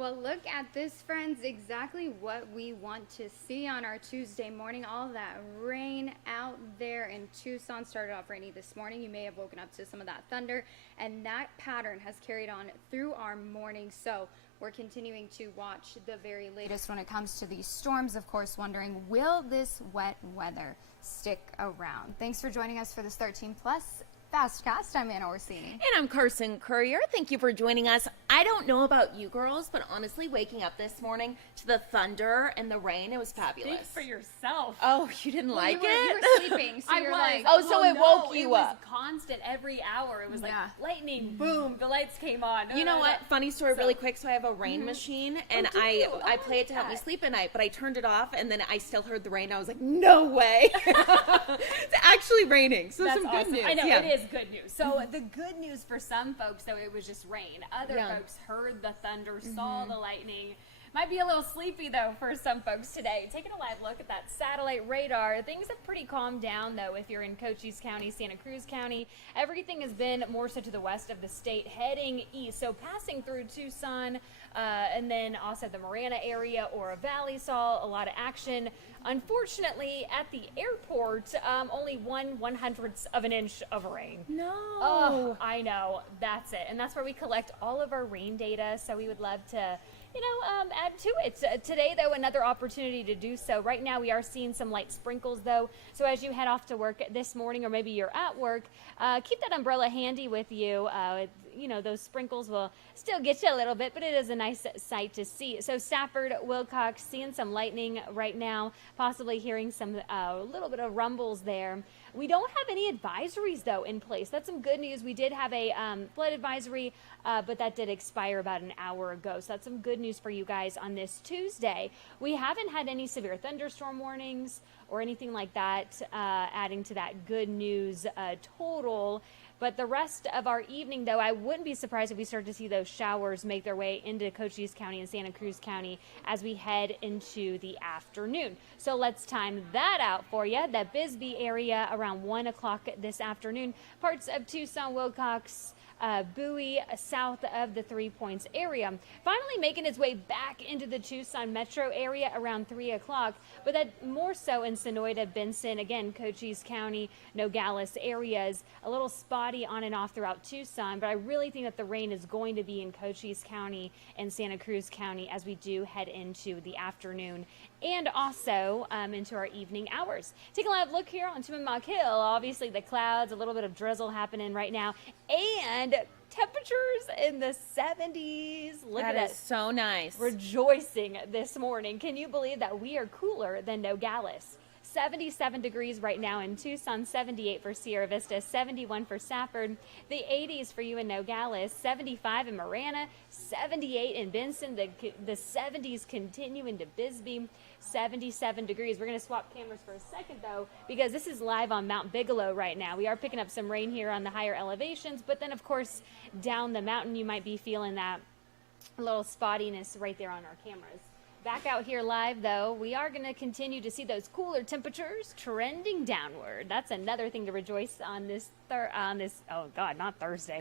Well, look at this, friends. Exactly what we want to see on our Tuesday morning. All that rain out there in Tucson started off rainy this morning. You may have woken up to some of that thunder, and that pattern has carried on through our morning. So we're continuing to watch the very latest when it comes to these storms. Of course, wondering, will this wet weather stick around? Thanks for joining us for this 13 Plus FastCast. I'm Anna Orsini. And I'm Carson Courier. Thank you for joining us. I don't know about you girls, but honestly, waking up this morning to the thunder and the rain, it was fabulous. Speak for yourself. Oh, you didn't like it? You were sleeping, so you're like... Oh, so it woke you up. It was constant every hour. It was like lightning, boom, the lights came on. You know what? Funny story really quick. So I have a rain machine, and I play it to help me sleep at night, but I turned it off, and then I still heard the rain. I was like, no way. It's actually raining. So that's some awesome. good news. I know, it is good news. So the good news for some folks, though, it was just rain. Other folks heard the thunder, saw the lightning. Might be a little sleepy, though, for some folks today. Taking a live look at that satellite radar, things have pretty calmed down, though, if you're in Cochise County, Santa Cruz County. Everything has been more so to the west of the state, heading east. So passing through Tucson, and then also the Marana area, Oro Valley saw a lot of action. Unfortunately, at the airport, only 1/100th of an inch of rain. No. Oh, I know. That's it. And that's where we collect all of our rain data. So we would love to, add to it. Today, though, another opportunity to do so. Right now, we are seeing some light sprinkles, though. So as you head off to work this morning, or maybe you're at work, keep that umbrella handy with you. Those sprinkles will still get you a little bit, but it is a nice sight to see. So Stafford, Wilcox, seeing some lightning right now, possibly hearing some little bit of rumbles there. We don't have any advisories, though, in place. That's some good news. We did have a flood advisory, but that did expire about an hour ago. So that's some good news for you guys on this Tuesday. We haven't had any severe thunderstorm warnings or anything like that, adding to that good news total. But the rest of our evening, though, I wouldn't be surprised if we start to see those showers make their way into Cochise County and Santa Cruz County as we head into the afternoon. So let's time that out for you. The Bisbee area around 1 o'clock this afternoon. Parts of Tucson, Wilcox, Bowie, south of the 3 Points area. Finally making its way back into the Tucson metro area around 3 o'clock, but that more so in Sonoyta, Benson, again, Cochise County, Nogales areas. A little spotty on and off throughout Tucson, but I really think that the rain is going to be in Cochise County and Santa Cruz County as we do head into the afternoon and also into our evening hours. Take a live look here on Timamook Hill. Obviously the clouds, a little bit of drizzle happening right now, and temperatures in the 70s. Look at that is so nice. Rejoicing this morning. Can you believe that we are cooler than Nogales? 77 degrees right now in Tucson, 78 for Sierra Vista, 71 for Safford, the 80s for you in Nogales, 75 in Marana, 78 in Benson, the 70s continue into Bisbee, 77 degrees. We're going to swap cameras for a second, though, because this is live on Mount Bigelow right now. We are picking up some rain here on the higher elevations, but then, of course, down the mountain, you might be feeling that little spottiness right there on our cameras. Back out here live, though, we are going to continue to see those cooler temperatures trending downward. That's another thing to rejoice on this not Thursday.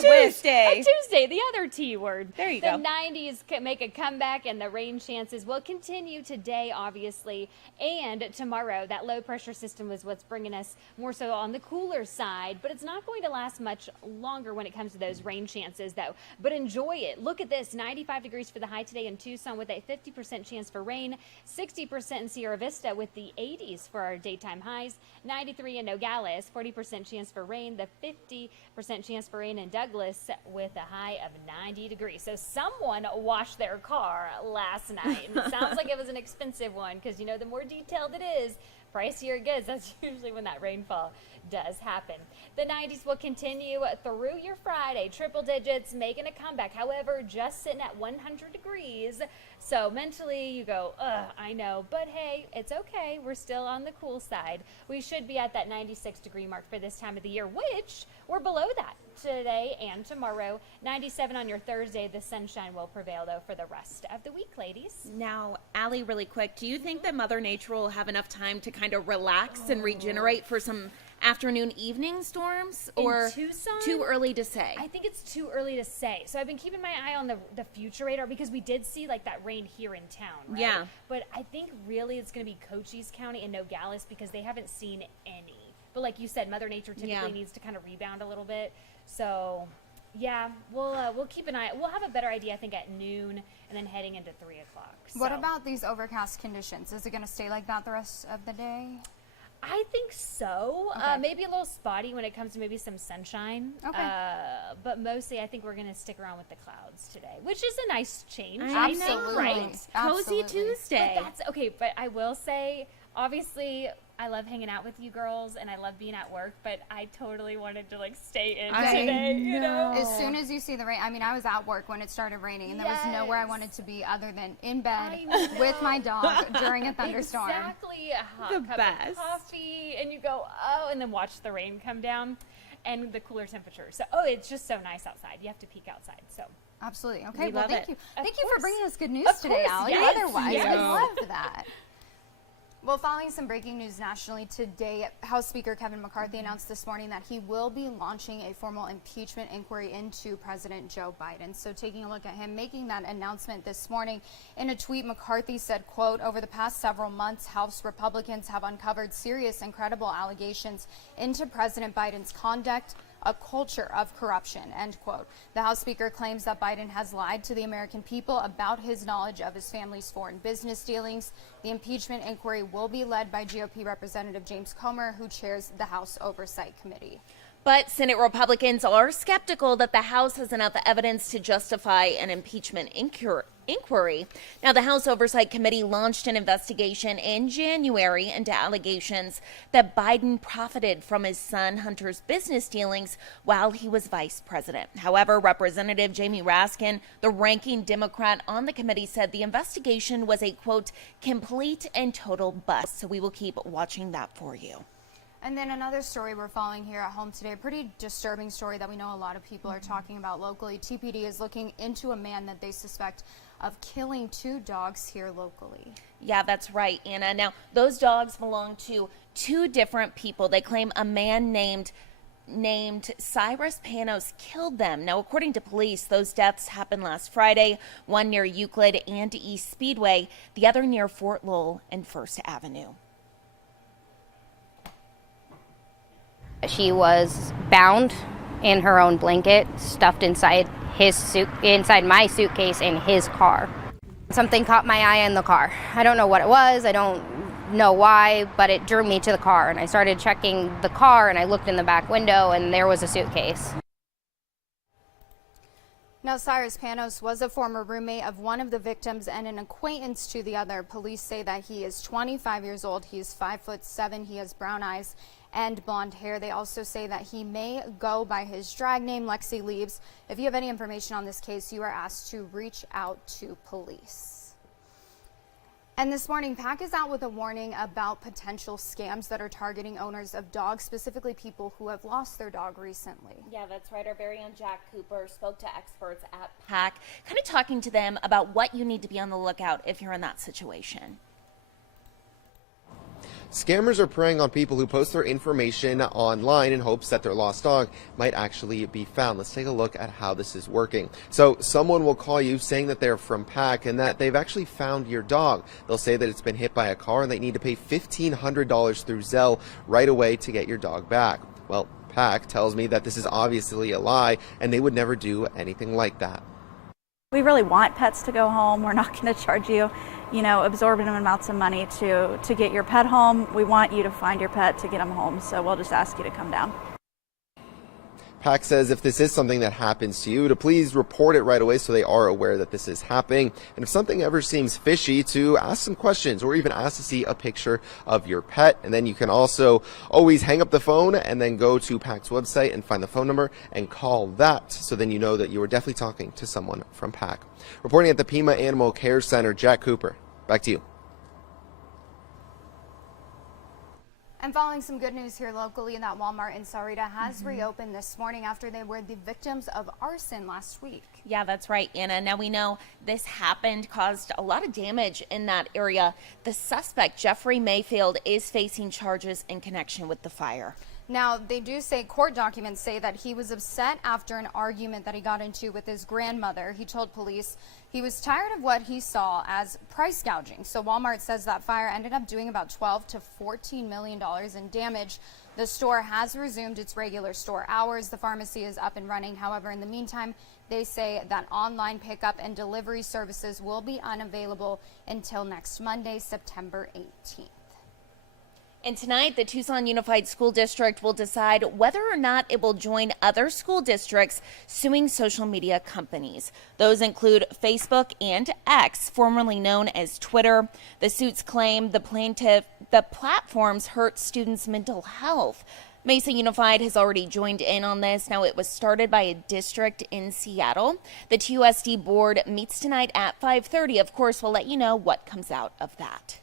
Tuesday. Tuesday, the other T word. There you go. The 90s can make a comeback, and the rain chances will continue today, obviously, and tomorrow. That low pressure system is what's bringing us more so on the cooler side, but it's not going to last much longer when it comes to those rain chances, though. But enjoy it. Look at this, 95 degrees for the high today in Tucson with a 50% chance for rain, 60% in Sierra Vista with the 80s for our daytime highs, 93 in Nogales, 40% chance for rain, the 50% chance for rain in Douglas with a high of 90 degrees. So someone washed their car last night, and it sounds like it was an expensive one because, the more detailed it is, pricier it gets. That's usually when that rainfall does happen. The 90s will continue through your Friday. Triple digits making a comeback. However, just sitting at 100 degrees. So mentally you go, I know, but hey, it's okay. We're still on the cool side. We should be at that 96 degree mark for this time of the year, which we're below that today and tomorrow. 97 on your Thursday. The sunshine will prevail, though, for the rest of the week, ladies. Now, Allie, really quick, do you think that Mother Nature will have enough time to kind of relax and regenerate for some afternoon, evening storms, or Tucson? too early to say? I think it's too early to say. So I've been keeping my eye on the future radar because we did see like that rain here in town, right? Yeah. But I think really it's going to be Cochise County and Nogales because they haven't seen any. But like you said, Mother Nature typically needs to kind of rebound a little bit. So yeah, we'll keep an eye. We'll have a better idea, I think, at noon and then heading into 3 o'clock. What about these overcast conditions? Is it going to stay like that the rest of the day? I think so. Okay. Maybe a little spotty when it comes to maybe some sunshine. Okay. But mostly I think we're going to stick around with the clouds today, which is a nice change. I think, Absolutely. right? Cozy Absolutely. Tuesday. But that's okay. But I will say, obviously, I love hanging out with you girls and I love being at work, but I totally wanted to like stay in today, you know? As soon as you see the rain, I mean, I was at work when it started raining, and there was nowhere I wanted to be other than in bed with my dog during a thunderstorm. Exactly. A hot The cup best. of coffee, and you go, oh, and then watch the rain come down and the cooler temperature. So, it's just so nice outside. You have to peek outside. So, Absolutely. Okay, We well, love thank it. you. Thank you course. for bringing us good news Of today, course, Allie. yes, Otherwise, yes. I love that. Well, following some breaking news nationally today, House Speaker Kevin McCarthy announced this morning that he will be launching a formal impeachment inquiry into President Joe Biden. So taking a look at him making that announcement this morning, in a tweet, McCarthy said, quote, over the past several months, House Republicans have uncovered serious and credible allegations into President Biden's conduct, a culture of corruption, end quote. The House Speaker claims that Biden has lied to the American people about his knowledge of his family's foreign business dealings. The impeachment inquiry will be led by GOP Representative James Comer, who chairs the House Oversight Committee. But Senate Republicans are skeptical that the House has enough evidence to justify an impeachment inquiry. Now, the House Oversight Committee launched an investigation in January into allegations that Biden profited from his son Hunter's business dealings while he was vice president. However, Representative Jamie Raskin, the ranking Democrat on the committee, said the investigation was a, quote, complete and total bust. So we will keep watching that for you. And then another story we're following here at home today, a pretty disturbing story that we know a lot of people are talking about locally. TPD is looking into a man that they suspect of killing 2 dogs here locally. Yeah, that's right, Anna. Now, those dogs belong to 2 different people. They claim a man named Cyrus Panos killed them. Now, according to police, those deaths happened last Friday, one near Euclid and East Speedway, the other near Fort Lowell and First Avenue. She was bound in her own blanket, stuffed inside inside my suitcase in his car. Something caught my eye in the car. I don't know what it was. I don't know why, but it drew me to the car, and I started checking the car, and I looked in the back window, and there was a suitcase. Now, Cyrus Panos was a former roommate of one of the victims and an acquaintance to the other. Police say that he is 25 years old. He is 5'7". He has brown eyes and blonde hair. They also say that he may go by his drag name, Lexi Leaves. If you have any information on this case, you are asked to reach out to police. And this morning, PAC is out with a warning about potential scams that are targeting owners of dogs, specifically people who have lost their dog recently. Yeah, that's right. Our very own Jack Cooper spoke to experts at PAC, kind of talking to them about what you need to be on the lookout if you're in that situation. Scammers are preying on people who post their information online in hopes that their lost dog might actually be found. Let's take a look at how this is working. So someone will call you saying that they're from PAC and that they've actually found your dog. They'll say that it's been hit by a car and they need to pay $1,500 through Zelle right away to get your dog back. Well, PAC tells me that this is obviously a lie and they would never do anything like that. We really want pets to go home. We're not going to charge you, absorbent amounts of money to get your pet home. We want you to find your pet to get them home, so we'll just ask you to come down. PAC says if this is something that happens to you, to please report it right away so they are aware that this is happening. And if something ever seems fishy, to ask some questions or even ask to see a picture of your pet. And then you can also always hang up the phone and then go to PAC's website and find the phone number and call that. So then you know that you were definitely talking to someone from PAC. Reporting at the Pima Animal Care Center, Jack Cooper. Back to you. And following some good news here locally, that Walmart in Sahuarita has reopened this morning after they were the victims of arson last week. Yeah, that's right, Anna. Now we know this happened, caused a lot of damage in that area. The suspect, Jeffrey Mayfield, is facing charges in connection with the fire. Now, they do say, court documents say that he was upset after an argument that he got into with his grandmother. He told police he was tired of what he saw as price gouging. So Walmart says that fire ended up doing about $12 to $14 million in damage. The store has resumed its regular store hours. The pharmacy is up and running. However, in the meantime, they say that online pickup and delivery services will be unavailable until next Monday, September 18th. And tonight, the Tucson Unified School District will decide whether or not it will join other school districts suing social media companies. Those include Facebook and X, formerly known as Twitter. The suits claim the platforms hurt students' mental health. Mesa Unified has already joined in on this. Now, it was started by a district in Seattle. The TUSD board meets tonight at 5:30. Of course, we'll let you know what comes out of that.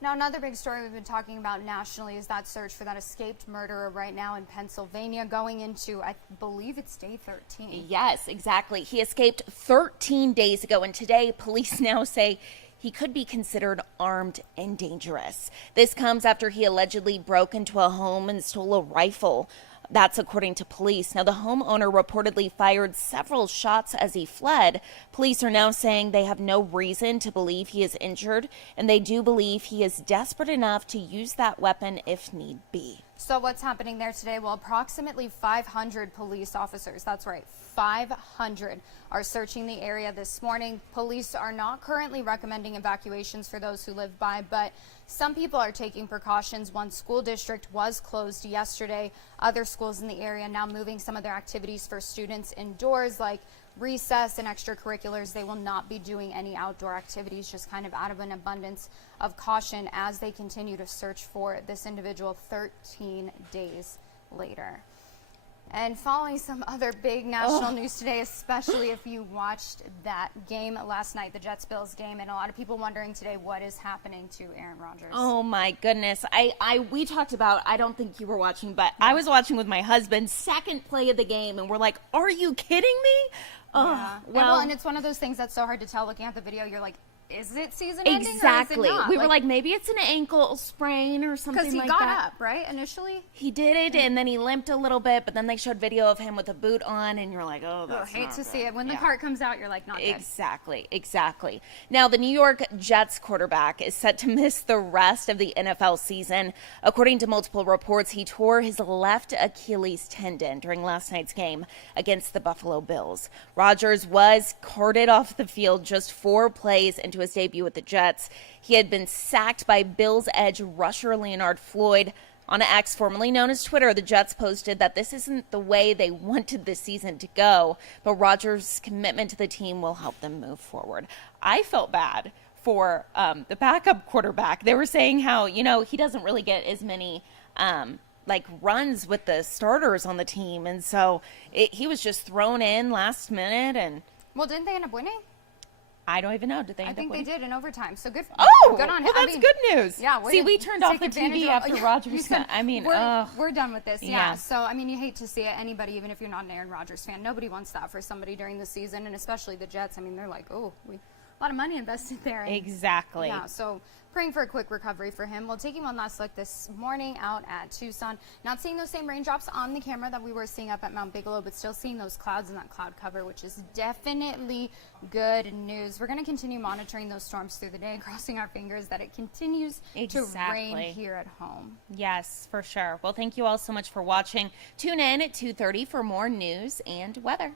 Now, another big story we've been talking about nationally is that search for that escaped murderer right now in Pennsylvania, going into, I believe it's day 13. Yes, exactly. He escaped 13 days ago, and today police now say he could be considered armed and dangerous. This comes after he allegedly broke into a home and stole a rifle. That's according to police. Now, the homeowner reportedly fired several shots as he fled. Police are now saying they have no reason to believe he is injured, and they do believe he is desperate enough to use that weapon if need be. So what's happening there today? Well, approximately 500 police officers, that's right, 500 are searching the area this morning. Police are not currently recommending evacuations for those who live by, but some people are taking precautions. One school district was closed yesterday. Other schools in the area now moving some of their activities for students indoors, like recess and extracurriculars. They will not be doing any outdoor activities, just kind of out of an abundance of caution as they continue to search for this individual 13 days later. And following some other big national news today, especially if you watched that game last night, the Jets-Bills game, and a lot of people wondering today what is happening to Aaron Rodgers. Oh my goodness. We talked about, I don't think you were watching, but I was watching with my husband, second play of the game, and we're like, are you kidding me? Yeah. Well, and it's one of those things that's so hard to tell looking at the video. You're like, is it season ending exactly. or is it not? We were like, maybe it's an ankle sprain or something like that. Because he got up, right, initially? He did it, and then he limped a little bit, but then they showed video of him with a boot on, and you're like, oh, that's hate not to good. see it. When the cart comes out, you're like, not good. Exactly. Now, the New York Jets quarterback is set to miss the rest of the NFL season. According to multiple reports, he tore his left Achilles tendon during last night's game against the Buffalo Bills. Rodgers was carted off the field just 4 plays into his debut with the Jets. He had been sacked by Bills edge rusher Leonard Floyd. On X, formerly known as Twitter, the Jets posted that this isn't the way they wanted the season to go, but Rodgers' commitment to the team will help them move forward. I felt bad for the backup quarterback. They were saying how, he doesn't really get as many runs with the starters on the team, and so he was just thrown in last minute. And well, didn't they end up winning? I don't even know. Did they? I think they did in overtime. So good. Good on him. Well, that's good news. Yeah. See, we turned off the TV after Rodgers. We're done with this. Yeah. So you hate to see it. Anybody, even if you're not an Aaron Rodgers fan, nobody wants that for somebody during the season, and especially the Jets. They're like, a lot of money invested there. Exactly. Yeah. So praying for a quick recovery for him. We'll take him one last look this morning out at Tucson. Not seeing those same raindrops on the camera that we were seeing up at Mount Bigelow, but still seeing those clouds and that cloud cover, which is definitely good news. We're going to continue monitoring those storms through the day, crossing our fingers that it continues to rain here at home. Yes, for sure. Well, thank you all so much for watching. Tune in at 2:30 for more news and weather.